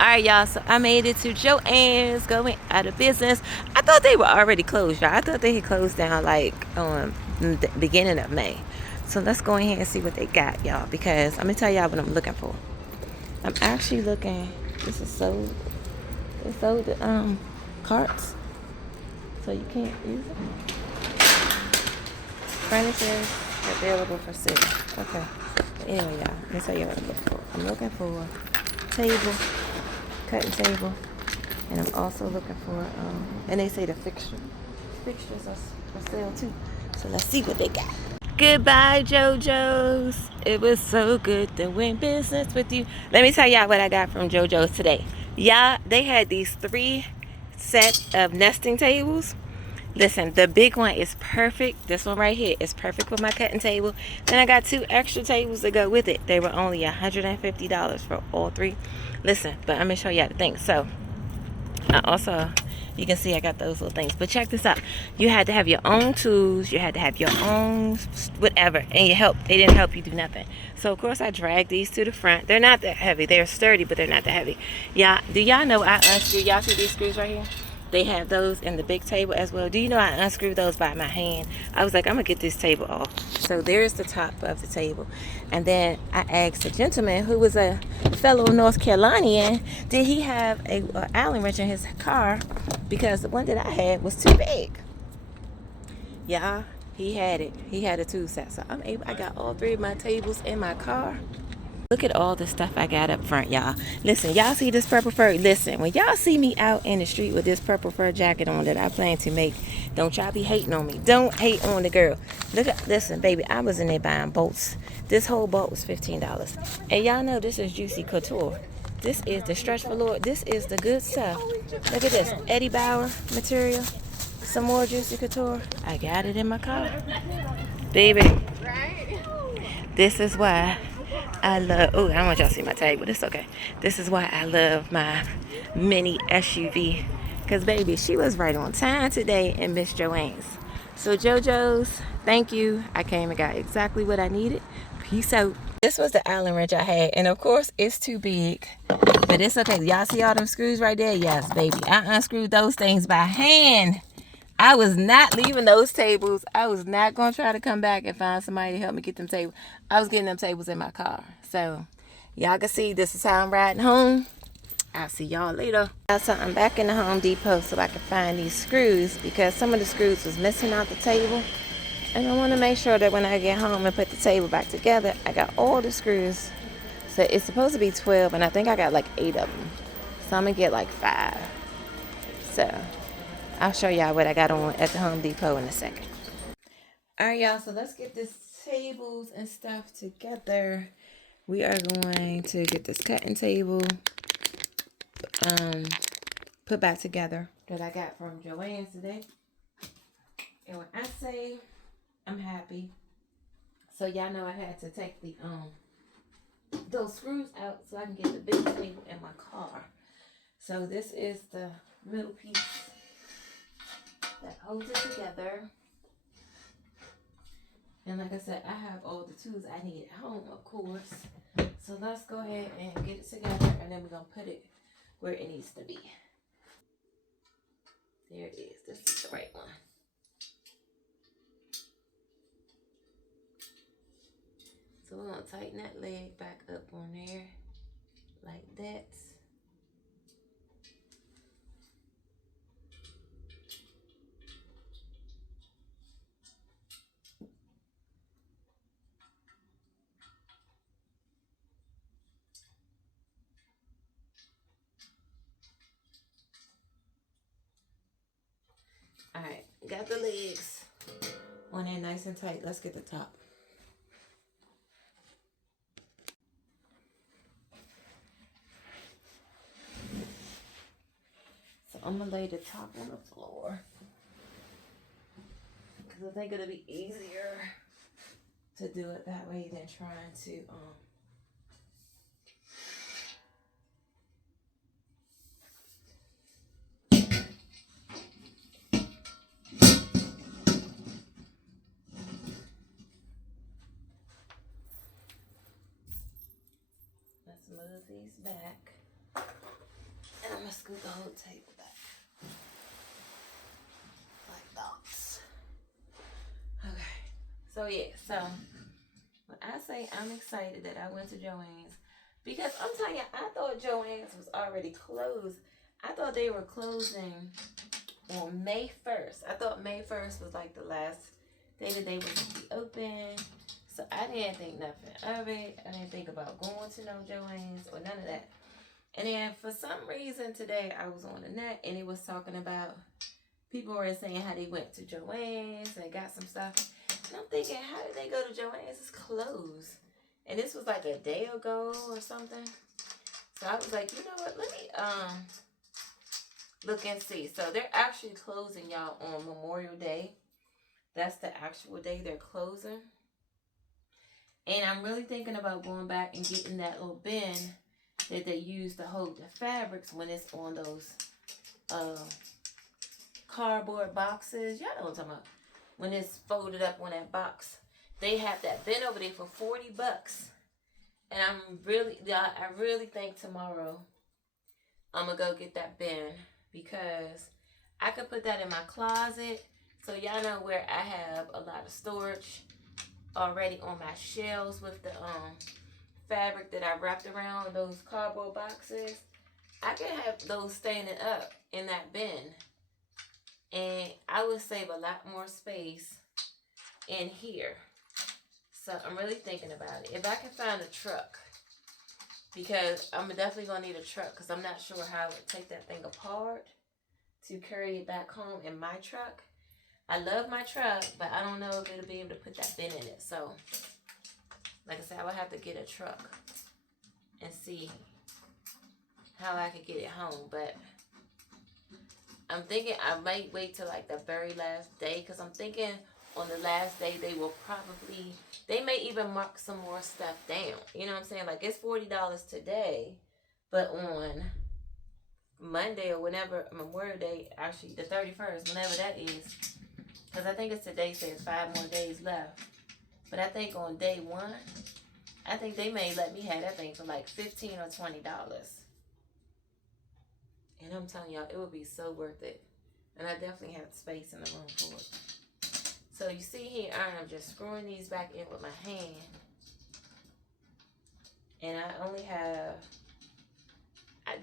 Alright, y'all, so I made it to Joann's, going out of business. I thought they were already closed, y'all. I thought they had closed down like the beginning of May. So let's go ahead and see what they got, y'all, because I'm gonna tell y'all what I'm looking for. I'm actually looking. This is sold. They sold the carts, so you can't use it. Furniture available for sale. Okay. But anyway, y'all, let me tell you what I'm looking for. I'm looking for a table, cutting table, and I'm also looking for and they say the fixtures are for sale too. So let's see what they got. Goodbye, JoJo's. It was so good to win business with you. Let me tell y'all what I got from JoJo's today. Y'all, they had these 3 sets of nesting tables. Listen, the big one is perfect. This one right here is perfect for my cutting table. Then I got 2 extra tables to go with it. They were only $150 for all 3. Listen, but I'm gonna show y'all the thing. So I also, you can see I got those little things. But check this out. You had to have your own tools. You had to have your own whatever. And they didn't help you do nothing. So, of course, I dragged these to the front. They're not that heavy. They're sturdy, but they're not that heavy. Do y'all know I unscrew? Y'all see these screws right here? They have those in the big table as well. Do you know I unscrewed those by my hand? I was like, I'm going to get this table off. So there's the top of the table. And then I asked a gentleman who was a fellow North Carolinian, did he have a Allen wrench in his car? Because the one that I had was too big. Yeah, he had it. He had a tool set. So I got all 3 of my tables in my car. Look at all the stuff I got up front, y'all. Listen, y'all see this purple fur? Listen, when y'all see me out in the street with this purple fur jacket on that I plan to make, don't y'all be hating on me. Don't hate on the girl. Listen, baby, I was in there buying bolts. This whole bolt was $15. And y'all know this is Juicy Couture. This is the stretch velour. This is the good stuff. Look at this. Eddie Bauer material. Some more Juicy Couture. I got it in my car. Baby, this is why I love, oh, I don't want y'all to see my tag, but it's okay. This is why I love my mini SUV. Because, baby, she was right on time today in Miss Joann's. So, JoJo's, thank you. I came and got exactly what I needed. Peace out. This was the Allen wrench I had. And, of course, it's too big. But it's okay. Y'all see all them screws right there? Yes, baby. I unscrewed those things by hand. I was not leaving those tables. I was not going to try to come back and find somebody to help me get them tables. I was getting them tables in my car. So, y'all can see this is how I'm riding home. I'll see y'all later. So, I'm back in the Home Depot so I can find these screws because some of the screws was missing out the table. And I want to make sure that when I get home and put the table back together, I got all the screws. So, it's supposed to be 12, and I think I got like 8 of them. So, I'm going to get like 5. So, I'll show y'all what I got on at the Home Depot in a second. Alright, y'all, so let's get this tables and stuff together. We are going to get this cutting table put back together that I got from Joann's today. And when I say I'm happy, so y'all know I had to take the those screws out so I can get the big table in my car. So this is the middle piece that holds it together. And like I said, I have all the tools I need at home, of course. So let's go ahead and get it together, and then we're going to put it where it needs to be. There it is. This is the right one. So we're going to tighten that leg back up on there like that. All right, got the legs on there nice and tight. Let's get the top. So I'm going to lay the top on the floor because I think it'll be easier to do it that way than trying to let's move these back. scoot the whole table back. Like that. Okay. So yeah, so when I say I'm excited that I went to Joann's, because I'm telling you, I thought Joann's was already closed. I thought they were closing on May 1st. I thought May 1st was like the last day that they were going to be open. So I didn't think nothing of it. I didn't think about going to no Joann's or none of that. And then for some reason today I was on the net and it was talking about people were saying how they went to Joann's and got some stuff. And I'm thinking, how did they go to Joann's? It's closed. And this was like a day ago or something. So I was like, you know what? Let me look and see. So they're actually closing, y'all, on Memorial Day. That's the actual day they're closing. And I'm really thinking about going back and getting that little bin that they use to hold the fabrics when it's on those cardboard boxes. Y'all know what I'm talking about. When it's folded up on that box. They have that bin over there for $40. And I really think tomorrow I'm going to go get that bin. Because I could put that in my closet. So y'all know where I have a lot of storage already on my shelves with the fabric that I wrapped around those cardboard boxes. I can have those standing up in that bin. And I would save a lot more space in here. So I'm really thinking about it. If I can find a truck. Because I'm definitely going to need a truck. Because I'm not sure how I would take that thing apart to carry it back home in my truck. I love my truck, but I don't know if it'll be able to put that bin in it. So, like I said, I would have to get a truck and see how I could get it home. But I'm thinking I might wait till like the very last day. Because I'm thinking on the last day they may even mark some more stuff down. You know what I'm saying? Like it's $40 today. But on Monday or whenever, Memorial Day, actually the 31st, whenever that is. Because I think it's today says 5 more days left. But I think on day 1, I think they may let me have that thing for like $15 or $20. And I'm telling y'all, it would be so worth it. And I definitely have space in the room for it. So you see here, I am just screwing these back in with my hand. And I only have...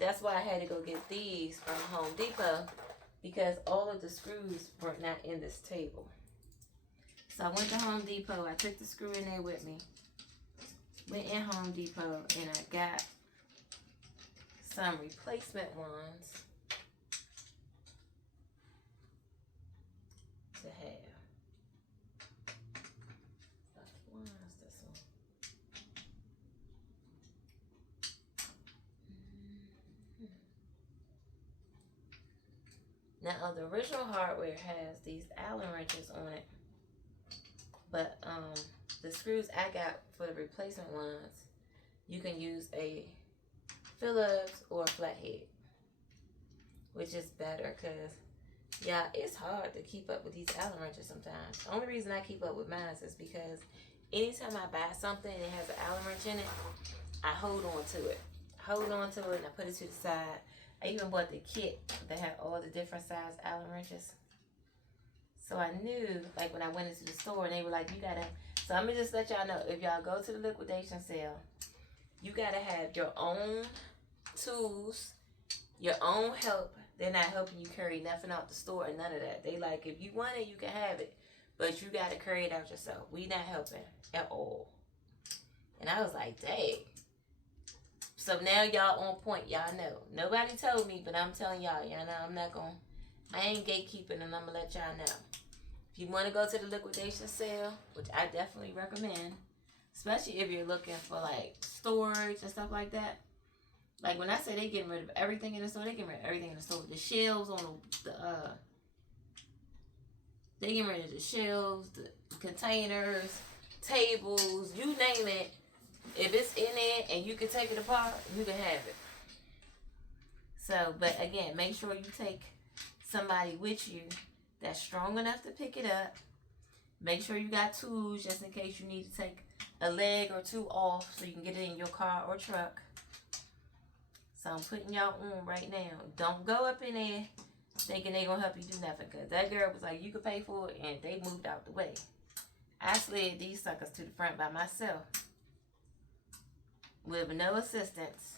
That's why I had to go get these from Home Depot. Because all of the screws were not in this table. So I went to Home Depot. I took the screw in there with me. Went in Home Depot and I got some replacement ones to have. Why is this one? Now the original hardware has these Allen wrenches on it. But the screws I got for the replacement ones, you can use a Phillips or a flathead, which is better because, yeah, it's hard to keep up with these Allen wrenches sometimes. The only reason I keep up with mine is because anytime I buy something and it has an Allen wrench in it, I hold on to it. Hold on to it and I put it to the side. I even bought the kit that had all the different size Allen wrenches. So I knew, like when I went into the store and they were like, you gotta, so I'm gonna just let y'all know, if y'all go to the liquidation sale, you gotta have your own tools, your own help. They're not helping you carry nothing out the store and none of that. They like, if you want it, you can have it, but you gotta carry it out yourself. We not helping at all. And I was like, dang. So now y'all on point, y'all know. Nobody told me, but I'm telling y'all, y'all know I ain't gatekeeping and I'm gonna let y'all know. If you want to go to the liquidation sale, which I definitely recommend, especially if you're looking for like storage and stuff like that. Like when I say they getting rid of everything in the store, they getting rid of everything in the store. The shelves on they getting rid of the shelves, the containers, tables, you name it. If it's in there and you can take it apart, you can have it. So, but again, make sure you take somebody with you that's strong enough to pick it up. Make sure you got tools just in case you need to take a leg or two off so you can get it in your car or truck. So I'm putting y'all on right now. Don't go up in there thinking they gonna help you do nothing. Because that girl was like, you could pay for it. And they moved out the way. I slid these suckers to the front by myself. With no assistance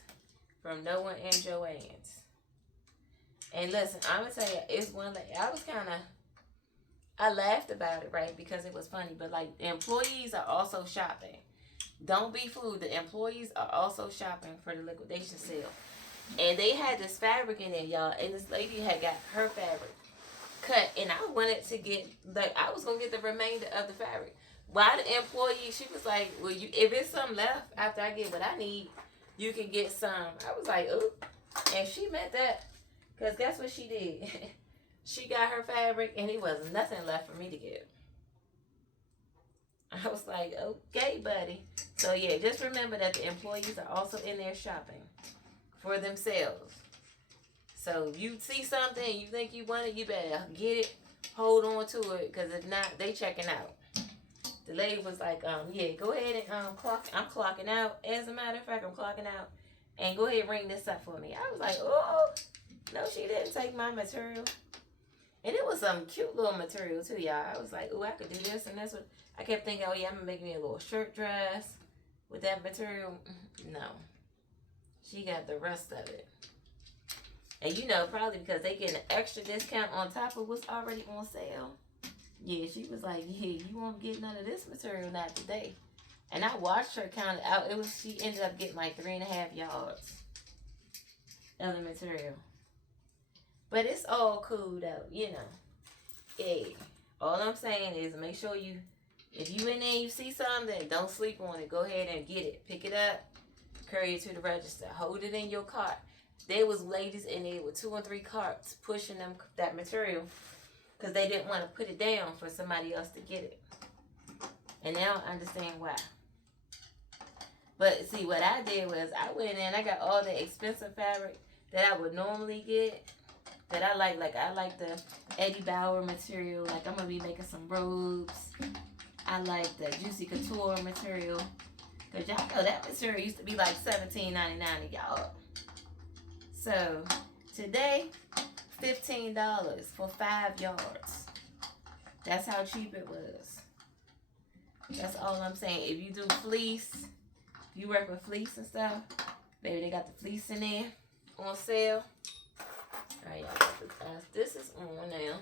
from no one in Joann's. And listen, I'm going to tell you, it's one lady. I laughed about it, right? Because it was funny. But like, the employees are also shopping. Don't be fooled. The employees are also shopping for the liquidation sale. And they had this fabric in there, y'all. And this lady had got her fabric cut. And I wanted to get, I was going to get the remainder of the fabric. Why the employee, she was like, well, if it's some left after I get what I need, you can get some. I was like, ooh. And she meant that. Because guess what she did? She got her fabric and it was nothing left for me to get. I was like, okay, buddy. So yeah, just remember that the employees are also in there shopping for themselves. So if you see something and you think you want it, you better get it, hold on to it, because if not, they checking out. The lady was like, yeah, go ahead and clock. I'm clocking out. As a matter of fact, I'm clocking out. And go ahead and ring this up for me. I was like, oh, no, she didn't take my material. And it was some cute little material too, y'all. I was like, oh, I could do this and that's what. I kept thinking, oh yeah, I'm gonna make me a little shirt dress with that material. No. She got the rest of it. And you know, probably because they get an extra discount on top of what's already on sale. Yeah, she was like, yeah, you won't get none of this material not today. And I watched her count it out. She ended up getting like 3.5 yards of the material. But it's all cool though, you know. Hey, all I'm saying is make sure if you in there and you see something, don't sleep on it. Go ahead and get it. Pick it up. Carry it to the register. Hold it in your cart. There was ladies in there with 2 and 3 carts pushing that material because they didn't want to put it down for somebody else to get it. And now I understand why. But see, what I did was I went in, I got all the expensive fabric that I would normally get, that I like. Like, I like the Eddie Bauer material. Like, I'm going to be making some robes. I like the Juicy Couture material. Because y'all know that material used to be like $17.99 a yard. So, today, $15 for 5 yards. That's how cheap it was. That's all I'm saying. If you do fleece, if you work with fleece and stuff, baby, they got the fleece in there on sale. Alright, y'all. This is on now.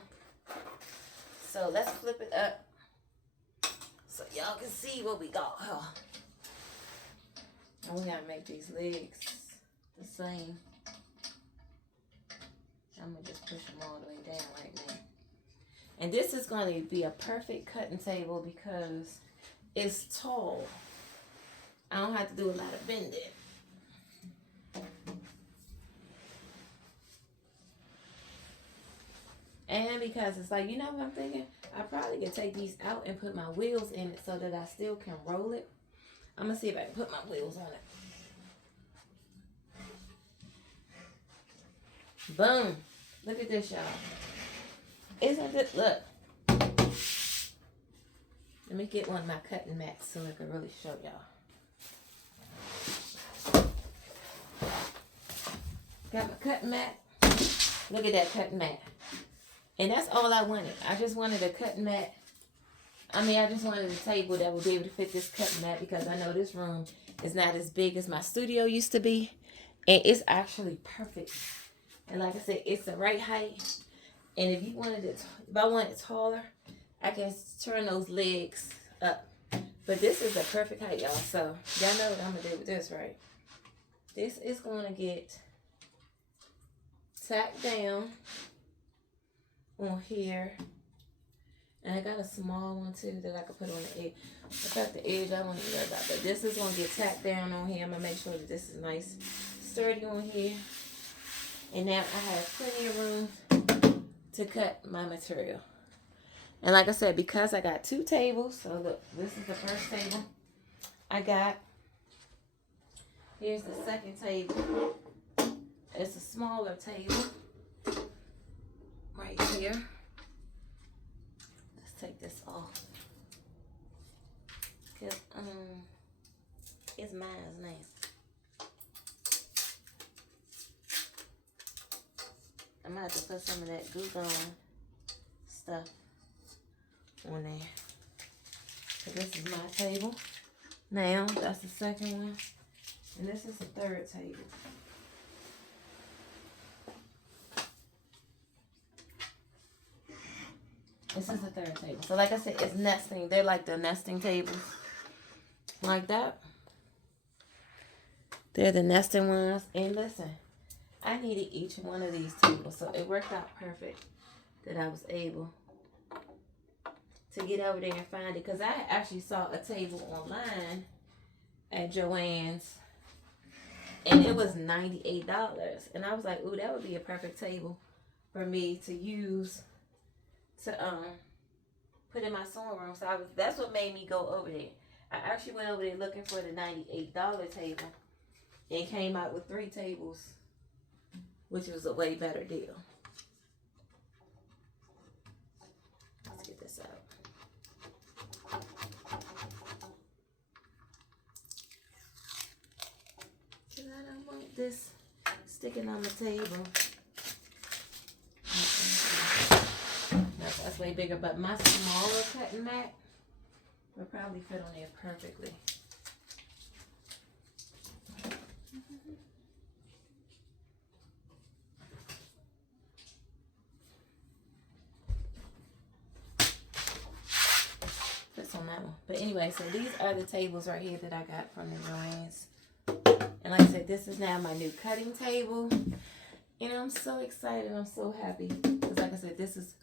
So let's flip it up so y'all can see what we got. Oh. And we gotta make these legs the same. I'm gonna just push them all the way down right now. And this is going to be a perfect cutting table because it's tall. I don't have to do a lot of bending. And because it's like, you know what I'm thinking? I probably could take these out and put my wheels in it so that I still can roll it. I'm going to see if I can put my wheels on it. Boom. Look at this, y'all. Isn't it? Look. Let me get one of my cutting mats so I can really show y'all. Got my cutting mat. Look at that cutting mat. And that's all I wanted. I just wanted a cutting mat. I just wanted a table that would be able to fit this cutting mat because I know this room is not as big as my studio used to be. And it's actually perfect. And like I said, it's the right height. And if you wanted it, if I want it taller, I can turn those legs up. But this is the perfect height, y'all. So y'all know what I'm gonna do with this, right? This is gonna get tacked down on here. And I got a small one too that I could put on the edge. I got the edge I want to worry about. But this is gonna get tacked down on here. I'm gonna make sure that this is nice, sturdy on here. And now I have plenty of room to cut my material. And like I said, because I got 2 tables, so look, this is the first table I got. Here's the second table. It's a smaller table right here. Let's take this off. Cause it's mine now. I'm gonna have to put some of that Goo Gone stuff on there. So this is my table. Now, that's the second one. And this is the third table. This is the third table. So like I said, it's nesting. They're like the nesting tables. Like that. They're the nesting ones. And listen, I needed each one of these tables. So it worked out perfect that I was able to get over there and find it. Because I actually saw a table online at Joann's. And it was $98. And I was like, ooh, that would be a perfect table for me to use to put in my sewing room. So that's what made me go over there. I actually went over there looking for the $98 table and came out with 3 tables, which was a way better deal. Let's get this out. Because I don't want this sticking on the table. That's way bigger, but my smaller cutting mat will probably fit on there perfectly. Fits on that one. But anyway, so these are the tables right here that I got from the Joann's. And like I said, this is now my new cutting table. And I'm so excited. I'm so happy. Because like I said, this is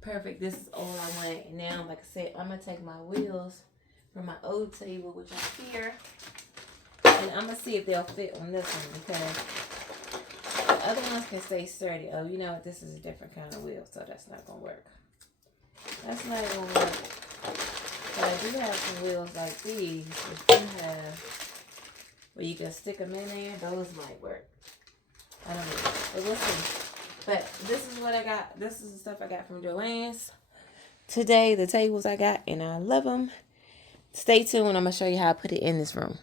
perfect. This is all I wanted. And now, like I said, I'm going to take my wheels from my old table, which are here. And I'm going to see if they'll fit on this one. Because the other ones can stay sturdy. Oh, you know what? This is a different kind of wheel. So that's not going to work. That's not going to work. But I do have some wheels like these. Which you have where you can stick them in there. Those might work. I don't know. But we'll see. But this is what I got. This is the stuff I got from Joann's today. The tables I got. And I love them. Stay tuned. I'm going to show you how I put it in this room.